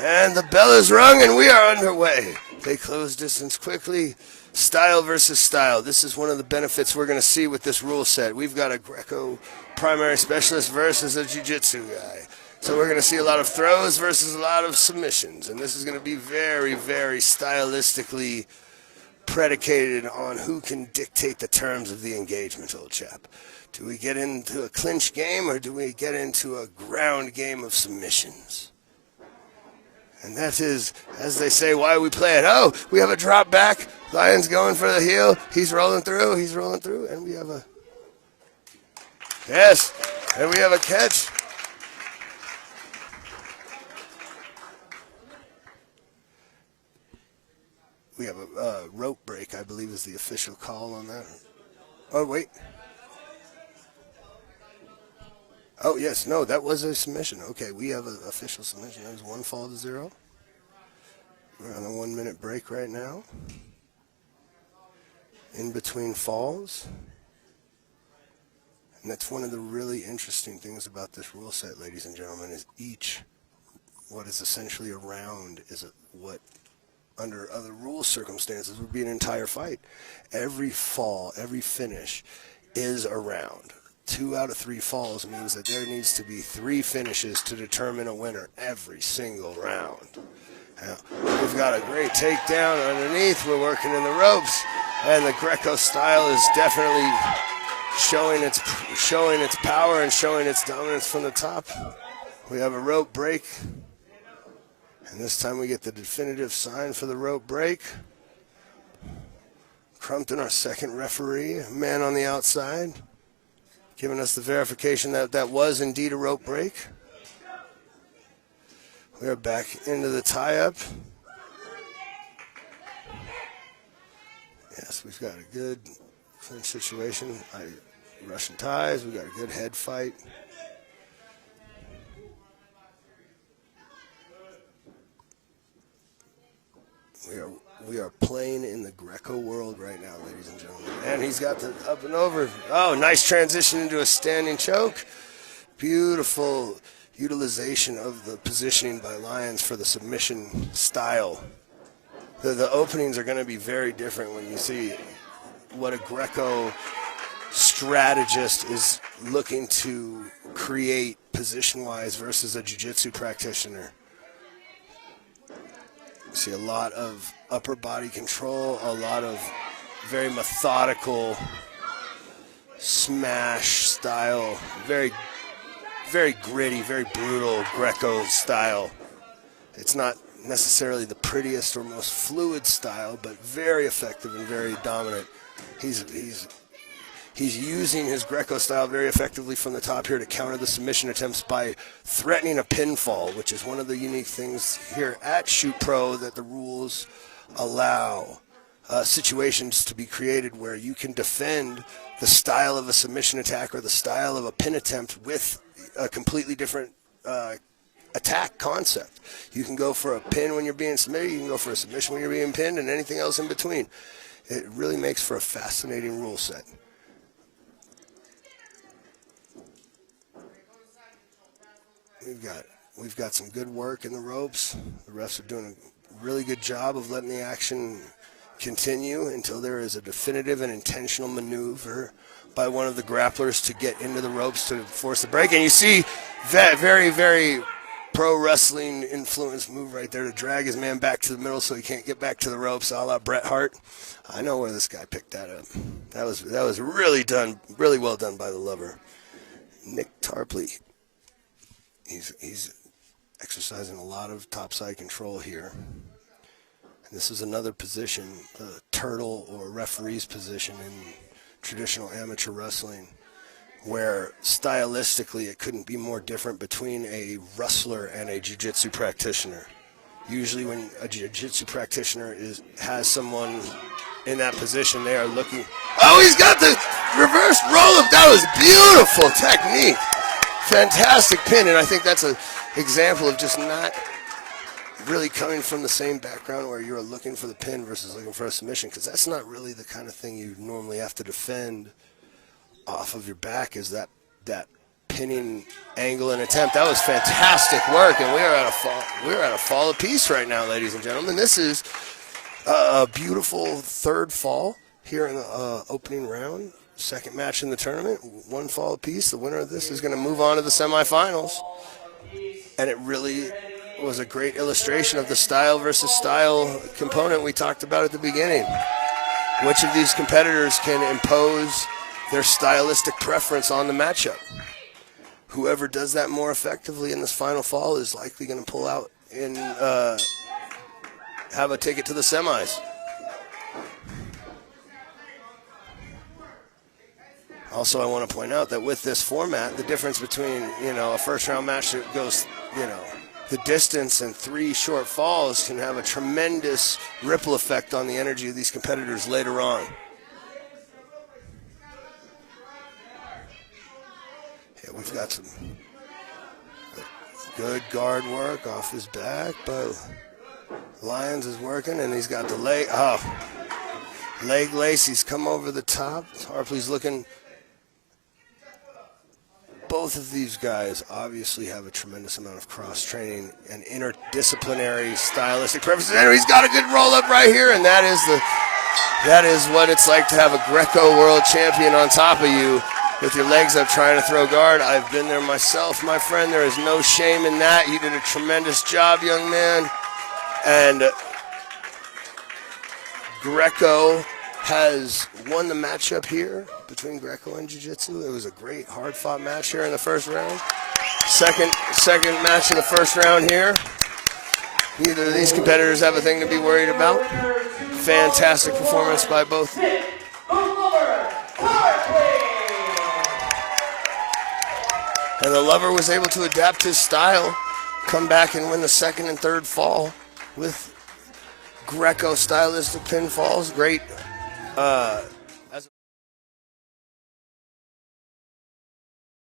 And the bell is rung and we are underway. They close distance quickly. Style versus style. This is one of the benefits we're going to see with this rule set. We've got a Greco primary specialist versus a Jiu-Jitsu guy. So we're going to see a lot of throws versus a lot of submissions. And this is going to be very, very stylistically predicated on who can dictate the terms of the engagement, old chap. Do we get into a clinch game or do we get into a ground game of submissions? And that is, as they say, why we play it. Oh, we have a drop back. Lyons going for the heel. He's rolling through. And we have a... Yes. And we have a catch. We have a rope break, I believe, is the official call on that. Oh, wait. Oh, yes. No, that was a submission. Okay, we have an official submission. That was 1-0. We're on a 1-minute break right now. In between falls. And that's one of the really interesting things about this rule set, ladies and gentlemen, is each, what is essentially a round, is what under other rule circumstances would be an entire fight. Every fall, every finish is a round. 2 out of 3 falls means that there needs to be 3 finishes to determine a winner every single round. Now, we've got a great takedown underneath. We're working in the ropes, and the Greco style is definitely showing its power and showing its dominance from the top. We have a rope break, and this time we get the definitive sign for the rope break. Crumpton, our second referee, man on the outside, giving us the verification that that was indeed a rope break. We are back into the tie-up. Yes, we've got a good clinch situation. Russian ties. We've got a good head fight. We are playing in the Greco world right now, ladies and gentlemen. And he's got the up and over. Oh, nice transition into a standing choke. Beautiful utilization of the positioning by Lyons for the submission style. The openings are going to be very different when you see what a Greco strategist is looking to create position-wise versus a jiu-jitsu practitioner. You see a lot of upper body control, a lot of very methodical smash style, very gritty, very brutal Greco style. It's not necessarily the prettiest or most fluid style, but very effective and very dominant. He's using his Greco style very effectively from the top here to counter the submission attempts by threatening a pinfall, which is one of the unique things here at Shoot Pro that the rules allow situations to be created where you can defend the style of a submission attack or the style of a pin attempt with a completely different attack concept. You can go for a pin when you're being submitted, you can go for a submission when you're being pinned, and anything else in between. It really makes for a fascinating rule set. We've got some good work in the ropes. The refs are doing a really good job of letting the action continue until there is a definitive and intentional maneuver by one of the grapplers to get into the ropes to force the break. And you see that very, very pro wrestling influence move right there to drag his man back to the middle so he can't get back to the ropes, a la Bret Hart. I know where this guy picked that up. That was really well done by the lover, Nick Tarpley. He's exercising a lot of topside control here. And this is another position, the turtle or referee's position in traditional amateur wrestling, where stylistically it couldn't be more different between a wrestler and a jiu-jitsu practitioner. Usually when a jiu-jitsu practitioner has someone in that position, they are looking. Oh, he's got the reverse roll-up. That was beautiful technique. Fantastic pin, and I think that's an example of just not really coming from the same background where you're looking for the pin versus looking for a submission, because that's not really the kind of thing you normally have to defend off of your back, is that pinning angle and attempt. That was fantastic work, and we are at a fall apiece right now, ladies and gentlemen. This is a beautiful third fall here in the opening round. Second match in the tournament, 1 fall apiece. The winner of this is going to move on to the semifinals. And it really was a great illustration of the style versus style component we talked about at the beginning. Which of these competitors can impose their stylistic preference on the matchup? Whoever does that more effectively in this final fall is likely going to pull out and have a ticket to the semis. Also, I want to point out that with this format, the difference between, a first-round match that goes, the distance and 3 short falls can have a tremendous ripple effect on the energy of these competitors later on. Yeah, we've got some good guard work off his back, but Lyons is working, and he's got the leg lace. He's come over the top. Tarpley's looking. Both of these guys obviously have a tremendous amount of cross-training and interdisciplinary stylistic preferences. And he's got a good roll-up right here, and that is what it's like to have a Greco world champion on top of you with your legs up trying to throw guard. I've been there myself, my friend. There is no shame in that. You did a tremendous job, young man. And Greco has won the matchup here between Greco and Jiu-Jitsu. It was a great, hard-fought match here in the first round. Second match in the first round here. Neither of these competitors have a thing to be worried about. Fantastic performance by both. And the lover was able to adapt his style, come back and win the second and third fall with Greco stylistic pinfalls. Great